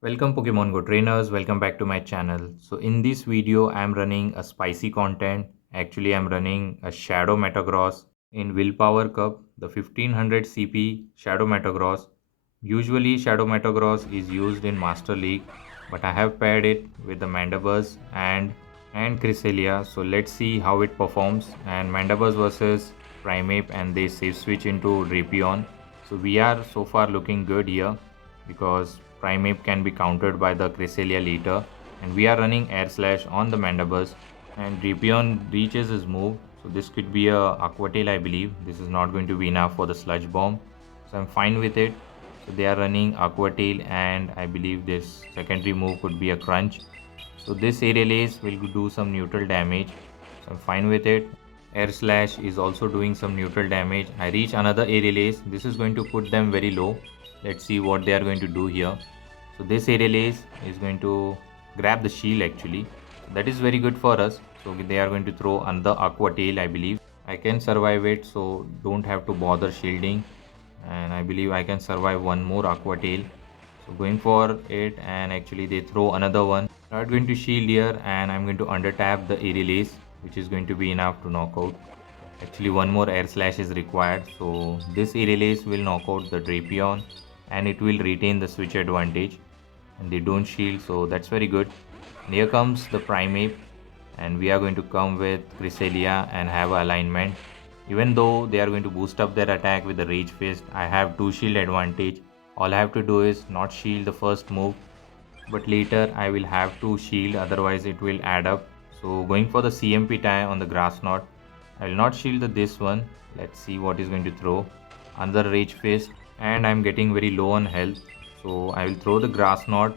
Welcome Pokemon Go trainers, welcome back to my channel. So in this video I am running a spicy content. Actually I am running a Shadow Metagross in Willpower Cup, the 1500 CP Shadow Metagross. Usually Shadow Metagross is used in Master League, but I have paired it with the Mandibuzz and Cresselia. So let's see how it performs. And Mandibuzz versus Primeape, and they safe switch into Drapion. So we are so far looking good here because Primeape can be countered by the Cresselia later, and we are running Air Slash on the Mandibuzz, and Drapion reaches his move, so this could be a Aqua Tail. I believe this is not going to be enough for the Sludge Bomb, so I'm fine with it. So they are running Aqua Tail, and I believe this secondary move could be a Crunch. So this Aerial Ace will do some neutral damage, so I'm fine with it. Air Slash is also doing some neutral damage. I reach another Aerial Ace. This is going to put them very low. Let's see what they are going to do here. So this Aerial Ace is going to grab the shield actually. That is very good for us. So they are going to throw another Aqua Tail, I believe. I can survive it, so don't have to bother shielding. And I believe I can survive one more Aqua Tail. So going for it, and actually they throw another one. Not going to shield here, and I'm going to under tap the Aerial Ace, which is going to be enough to knock out. Actually one more Air Slash is required, so this Aerial Ace will knock out the Drapion and it will retain the switch advantage, and they don't shield, so that's very good. And here comes the Primeape, and we are going to come with Cresselia and have alignment. Even though they are going to boost up their attack with the Rage Fist, I have 2 shield advantage. All I have to do is not shield the first move, but later I will have to shield, otherwise it will add up. So going for the CMP tie on the Grass Knot. I will not shield this one. Let's see what is going to throw. Another Rage Fist, and I'm getting very low on health. So I will throw the Grass Knot.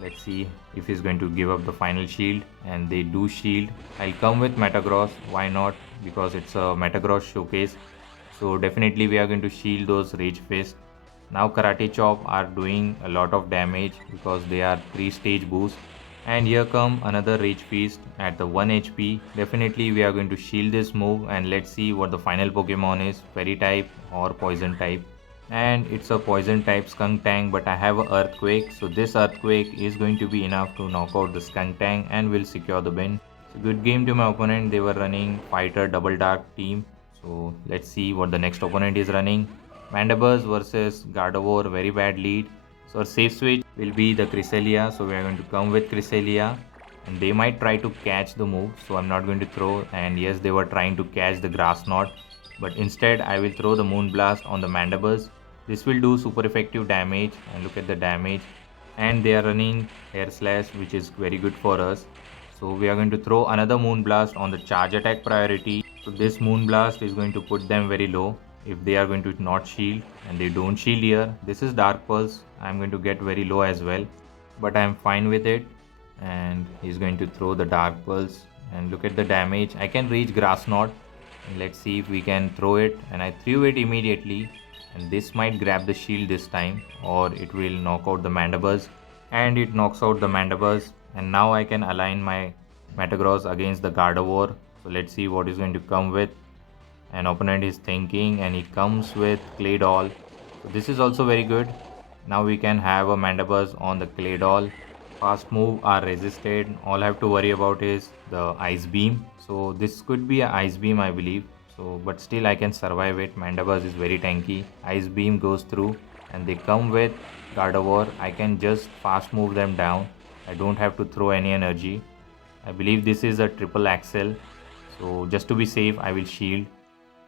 Let's see if he's going to give up the final shield, and they do shield. I'll come with Metagross. Why not? Because it's a Metagross showcase. So definitely we are going to shield those Rage Fist. Now Karate Chop are doing a lot of damage because they are 3 stage boost. And here come another Rage Feast at the 1 HP. Definitely we are going to shield this move, and let's see what the final Pokemon is, Fairy type or Poison type. And it's a Poison type Skuntank, but I have a Earthquake, so this Earthquake is going to be enough to knock out the Skuntank and will secure the win. It's a good game to my opponent. They were running Fighter Double Dark team. So let's see what the next opponent is running. Mandibuzz versus Gardevoir, very bad lead. So our safe switch will be the Cresselia. So we are going to come with Cresselia, and they might try to catch the move. So I'm not going to throw. And yes, they were trying to catch the Grass Knot, but instead I will throw the Moonblast on the Mandibuzz. This will do super effective damage, and look at the damage. And they are running Air Slash, which is very good for us. So we are going to throw another Moonblast on the charge attack priority. So this Moonblast is going to put them very low if they are going to not shield, and they don't shield here. This is Dark Pulse. I'm going to get very low as well, but I'm fine with it. And he's going to throw the Dark Pulse, and look at the damage. I can reach Grass Knot, and let's see if we can throw it, and I threw it immediately, and this might grab the shield this time, or it will knock out the Mandibuzz, and it knocks out the Mandibuzz. And now I can align my Metagross against the Gardevoir. So let's see what is going to come with. An opponent is thinking, and he comes with Claydol. So this is also very good. Now we can have a Mandibuzz on the Claydol. Fast move are resisted. All I have to worry about is the Ice Beam. So this could be an Ice Beam, I believe. So but still I can survive it. Mandibuzz is very tanky. Ice Beam goes through, and they come with Gardevoir. I can just fast move them down. I don't have to throw any energy. I believe this is a triple axle. So just to be safe, I will shield,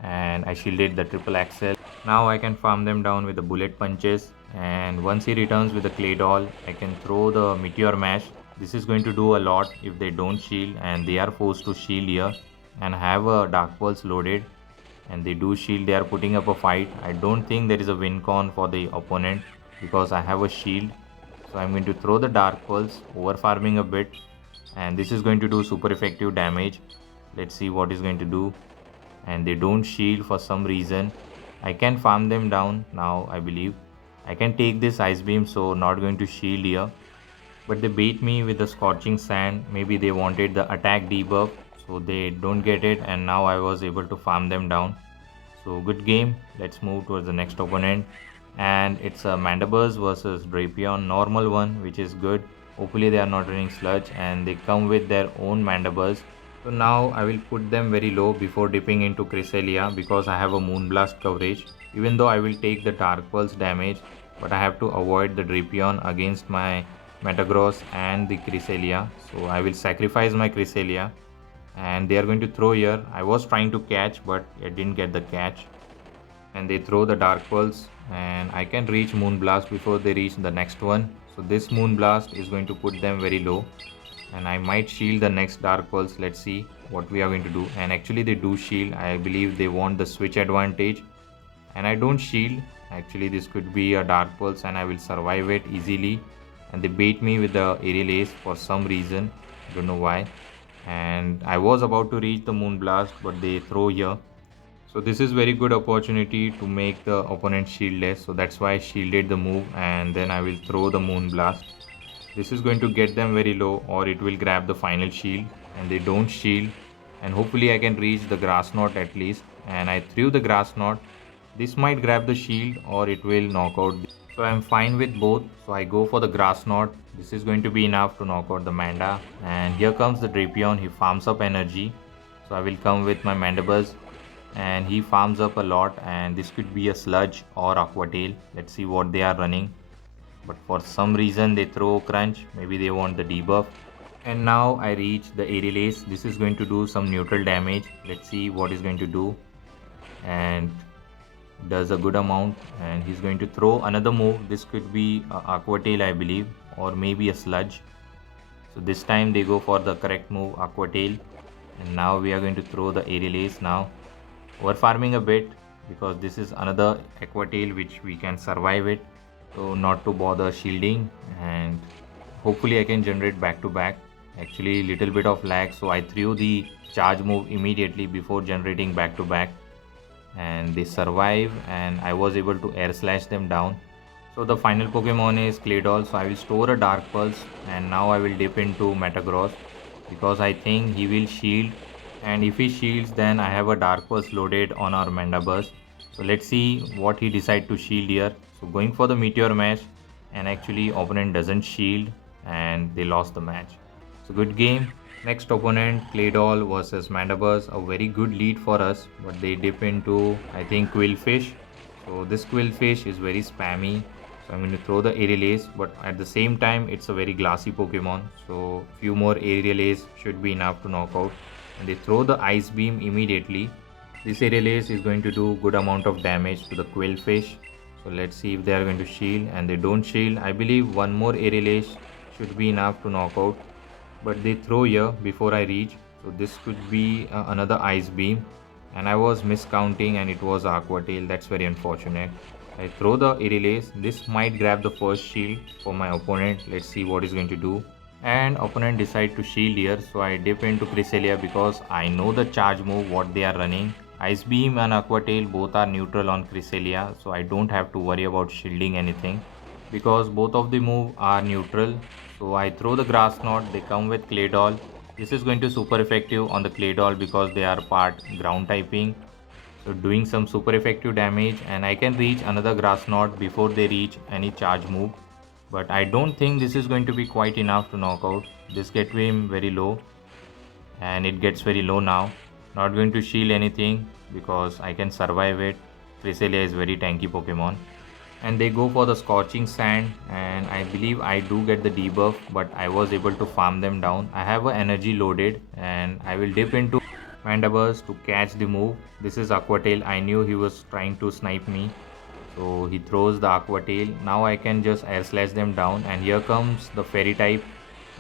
and I shielded the triple axle. Now I can farm them down with the bullet punches, and once he returns with the Claydol, I can throw the Meteor Mash. This is going to do a lot if they don't shield, and they are forced to shield here, and have a Dark Pulse loaded, and they do shield. They are putting up a fight. I don't think there is a win con for the opponent because I have a shield. So I'm going to throw the Dark Pulse, over farming a bit, and this is going to do super effective damage. Let's see what is going to do. And they don't shield for some reason. I can farm them down now, I believe. I can take this Ice Beam, so not going to shield here. But they bait me with the Scorching Sand. Maybe they wanted the attack debuff, so they don't get it, and now I was able to farm them down. So good game. Let's move towards the next opponent. and it's a Mandibus versus Drapion normal one, which is good. Hopefully they are not running Sludge and they come with their own Mandibus. So now I will put them very low before dipping into Cresselia because I have a Moonblast coverage. Even though I will take the Dark Pulse damage, but I have to avoid the Drapion against my Metagross and the Cresselia. So I will sacrifice my Cresselia and they are going to throw here. I was trying to catch but I didn't get the catch, and they throw the Dark Pulse and I can reach Moonblast before they reach the next one. So this Moonblast is going to put them very low and I might shield the next Dark Pulse. Let's see what we are going to do. And actually they do shield. I believe they want the switch advantage and I don't shield. Actually this could be a Dark Pulse and I will survive it easily, and they bait me with the Aerial Ace for some reason. I don't know why. And I was about to reach the Moonblast but they throw here. So this is very good opportunity to make the opponent shieldless. So that's why I shielded the move and then I will throw the Moonblast. This is going to get them very low or it will grab the final shield, and they don't shield, and hopefully I can reach the Grass Knot at least, and I threw the Grass Knot. This might grab the shield or it will knock out. So I'm fine with both. So I go for the Grass Knot. This is going to be enough to knock out the Manda, and here comes the Drapion. He farms up energy. So I will come with my Mandibuzz and he farms up a lot, and this could be a Sludge or Aqua Tail. Let's see what they are running, but for some reason they throw Crunch. Maybe they want the debuff. And now I reach the Aerial Ace. This is going to do some neutral damage. Let's see what he's going to do, and does a good amount, and he's going to throw another move. This could be Aqua Tail I believe, or maybe a Sludge. So this time they go for the correct move, Aqua Tail, and now we are going to throw the Aerial Ace now. We're farming a bit because this is another Aqua Tail which we can survive it, so not to bother shielding, and hopefully I can generate back to back. Actually little bit of lag, so I threw the charge move immediately before generating back to back, and they survive and I was able to air slash them down. So the final Pokemon is Claydol, so I will store a Dark Pulse and now I will dip into Metagross because I think he will shield, and if he shields then I have a Dark Pulse loaded on our Mandibuzz. So let's see what he decides to shield here. So going for the Meteor Mash, and actually opponent doesn't shield and they lost the match. So good game. Next opponent, Claydol versus Mandibuzz. A very good lead for us, but they dip into I think Quillfish. So this Quillfish is very spammy. So I'm going to throw the Aerial Ace, but at the same time it's a very glassy Pokemon. So few more Aerial Ace should be enough to knock out, and they throw the Ice Beam immediately. This Aerial Ace is going to do good amount of damage to the Quillfish. So let's see if they are going to shield, and they don't shield. I believe one more Aerial Ace should be enough to knock out, but they throw here before I reach. So this could be another Ice Beam, and I was miscounting and it was Aqua Tail. That's very unfortunate. I throw the Aerial Ace. This might grab the first shield for my opponent. Let's see what he's going to do. And opponent decide to shield here, so I dip into Cresselia because I know the charge move what they are running. Ice Beam and Aqua Tail both are neutral on Cresselia, so I don't have to worry about shielding anything because both of the move are neutral. So I throw the Grass Knot. They come with Claydol. This is going to super effective on the Claydol because they are part ground typing, so doing some super effective damage, and I can reach another Grass Knot before they reach any charge move, but I don't think this is going to be quite enough to knock out. This gets him very low, and it gets very low now. Not going to shield anything because I can survive it. Cresselia is very tanky Pokemon. And they go for the Scorching Sand, and I believe I do get the debuff, but I was able to farm them down. I have an energy loaded and I will dip into Mandibuzz to catch the move. This is Aqua Tail. I knew he was trying to snipe me, so he throws the Aqua Tail. Now I can just air slash them down, and here comes the Fairy type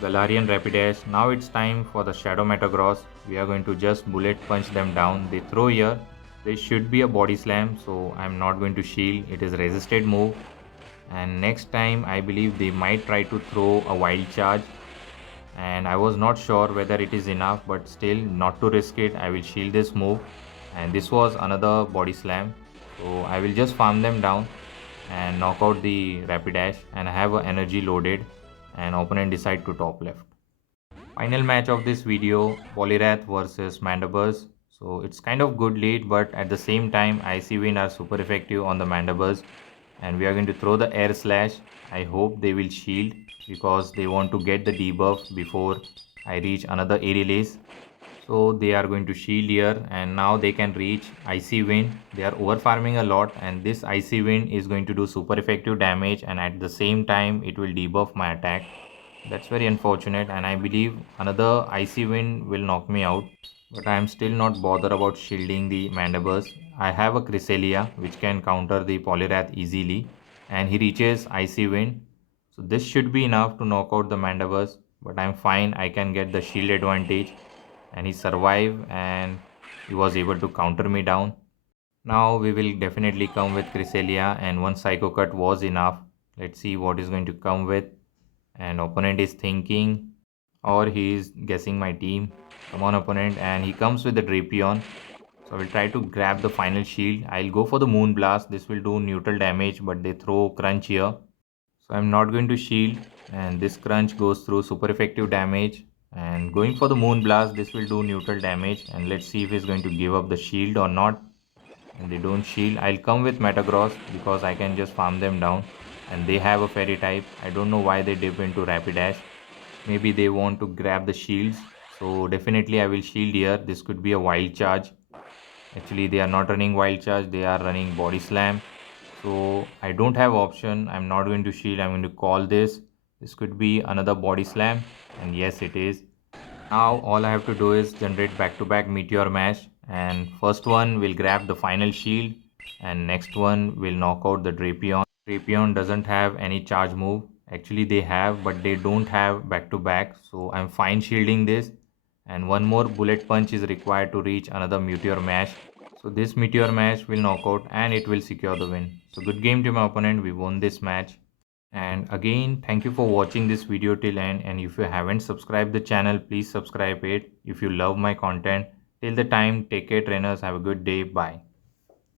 Galarian Rapidash. Now it's time for the Shadow Metagross. We are going to just bullet punch them down. They throw here. This should be a body slam, so I'm not going to shield. It is resisted move, and next time I believe they might try to throw a wild charge, and I was not sure whether it is enough, but still not to risk it, I will shield this move. And this was another body slam, so I will just farm them down and knock out the Rapidash, and I have an energy loaded, and opponent decide to top left. Final match of this video, Poliwrath versus Mandibuzz. So it's kind of good lead, but at the same time Icy Wind are super effective on the Mandibuzz. and we are going to throw the air slash. I hope they will shield because they want to get the debuff before I reach another aerial. So they are going to shield here, and now they can reach icy wind. They are over farming a lot, and this icy wind is going to do super effective damage, and at the same time it will debuff my attack. That's very unfortunate, and I believe another icy wind will knock me out. But I am still not bothered about shielding the Mandibus. I have a Cresselia which can counter the Poliwrath easily, and he reaches icy wind. So this should be enough to knock out the Mandibus, but I'm fine. I can get the shield advantage, and he survived, and he was able to counter me down. Now we will definitely come with Cresselia, and one Psycho Cut was enough. Let's see what is going to come with. And opponent is thinking, or he is guessing my team. Come on, opponent, and he comes with the Drapion. So I will try to grab the final shield. I'll go for the Moon Blast. This will do neutral damage, but they throw Crunch here. So I'm not going to shield, and this Crunch goes through super effective damage. And going for the Moon Blast, this will do neutral damage. And let's see if he's going to give up the shield or not. And they don't shield. I'll come with Metagross because I can just farm them down. And they have a Fairy type. I don't know why they dip into Rapidash. Maybe they want to grab the shields. So definitely I will shield here. This could be a Wild Charge. Actually, they are not running Wild Charge. They are running Body Slam. So I don't have option. I'm not going to shield. I'm going to call this. This could be another Body Slam. And yes, it is. Now all I have to do is generate back-to-back Meteor Mash, and first one will grab the final shield, and next one will knock out the Drapion. Drapion doesn't have any charge move. Actually they have, but they don't have back-to-back, so I'm fine shielding this. And one more Bullet Punch is required to reach another Meteor Mash. So this Meteor Mash will knock out and it will secure the win. So good game to my opponent. We won this match. And again, thank you for watching this video till end, and if you haven't subscribed the channel, please subscribe it if you love my content. Till the time, take care trainers, have a good day, bye.